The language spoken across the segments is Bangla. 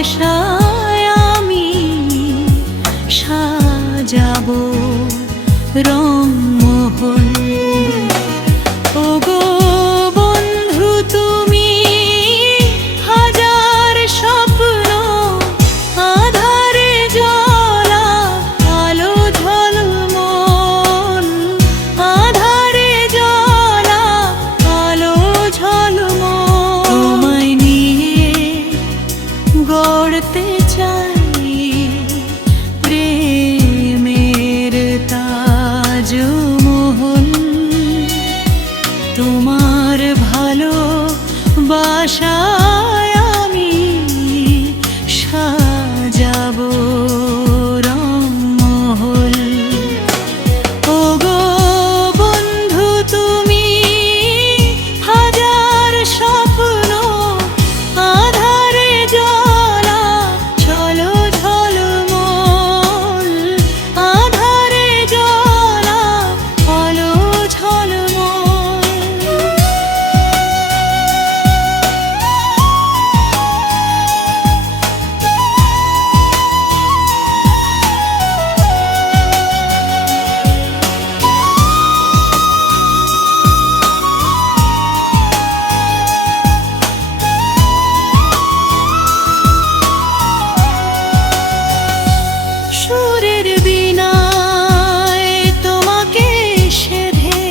বাসায় আমি সাজাবো রংমহল। ওগো বন্ধু তুমি হাজার স্বপ্ন আধারে জ্বলা আলো ঝলমল, আধারে জ্বলা আলো ঝলমল। তোমায় নিয়ে গড়তে চাই প্রেমের তাজমহল। তোমার ভালোবাসায় আমি সাজাবো রংমহল। ওগো বন্ধু তুমি হাজার স্বপ্ন আধারে জ্বলা চলো ঝলমল, আধারে জ্বলা আলো ঝলমল। সুরের বীণায় তোমাকে সেধে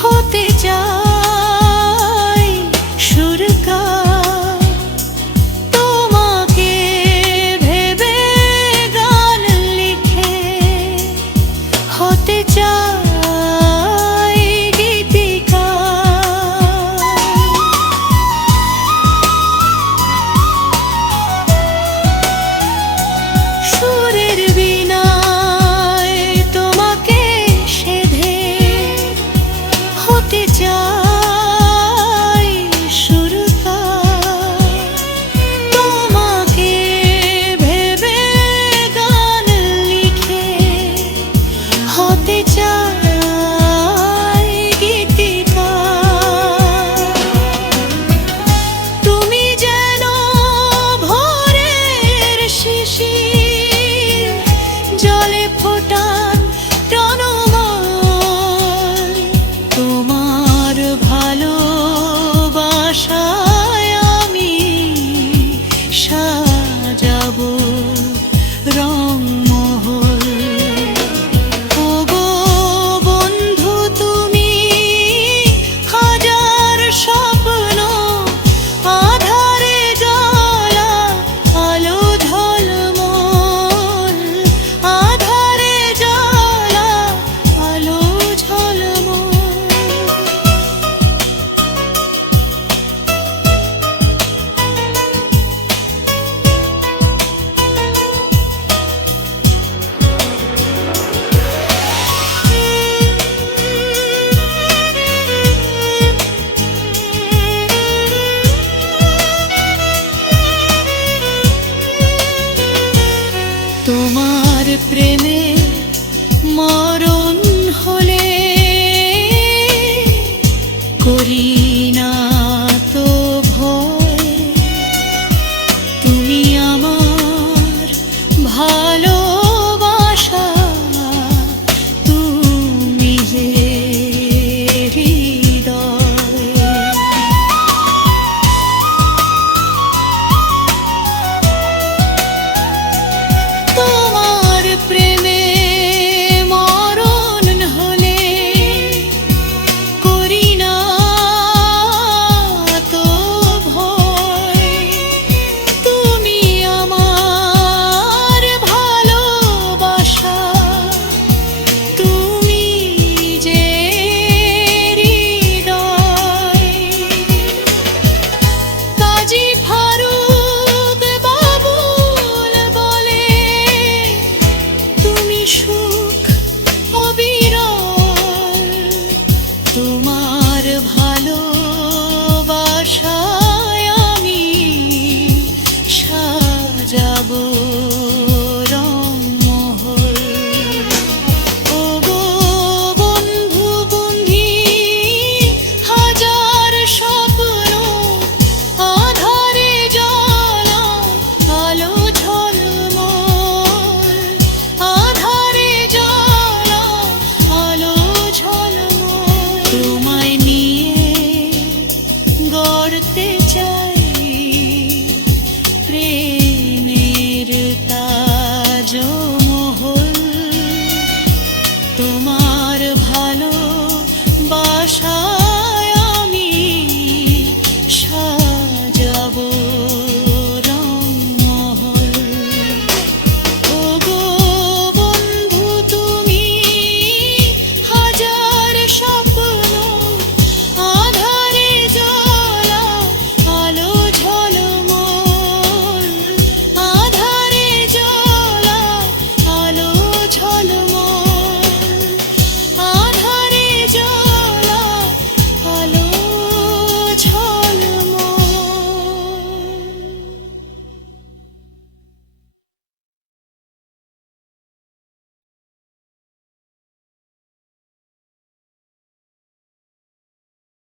হতে চাই সুরকার। তোমাকে ভেবে গান লিখে হতে চাই গীতিকার। সুরের বীণায় তোমাকে সেধে হতে চাই সুরকার। তোমাকে ভেবে গান লিখে হতে চাই গীতিকার। তুমি যেন ভোরের শিশির জলে ফোটান টনময়। তোমার ভালোবাসায় আমি সাজাবো রংমহল। ওগো বন্ধু তুমি হাজার স্বপ্ন আধারে জ্বলা আলো ঝলমল, আধারে জ্বলা আলো ঝলমল। তোমার প্রেমে মরণ হলে করি না তো ভয়। তুমি আমার ভালোবাসা, তুমি যে হৃদয়। তোমার প্রেমে মরণ হলে করি না তো ভয়। তুমি আমার ভালোবাসা, তুমি যে হৃদয়। কাজী ফারুক বাবুল বলে তুমি সুখ অবিরল। তোমার ভালোবাসায় আমি সাজাবো রংমহল। ওগো বন্ধু বন্ধি হাজার স্বপ্ন আধারে জ্বলা আশা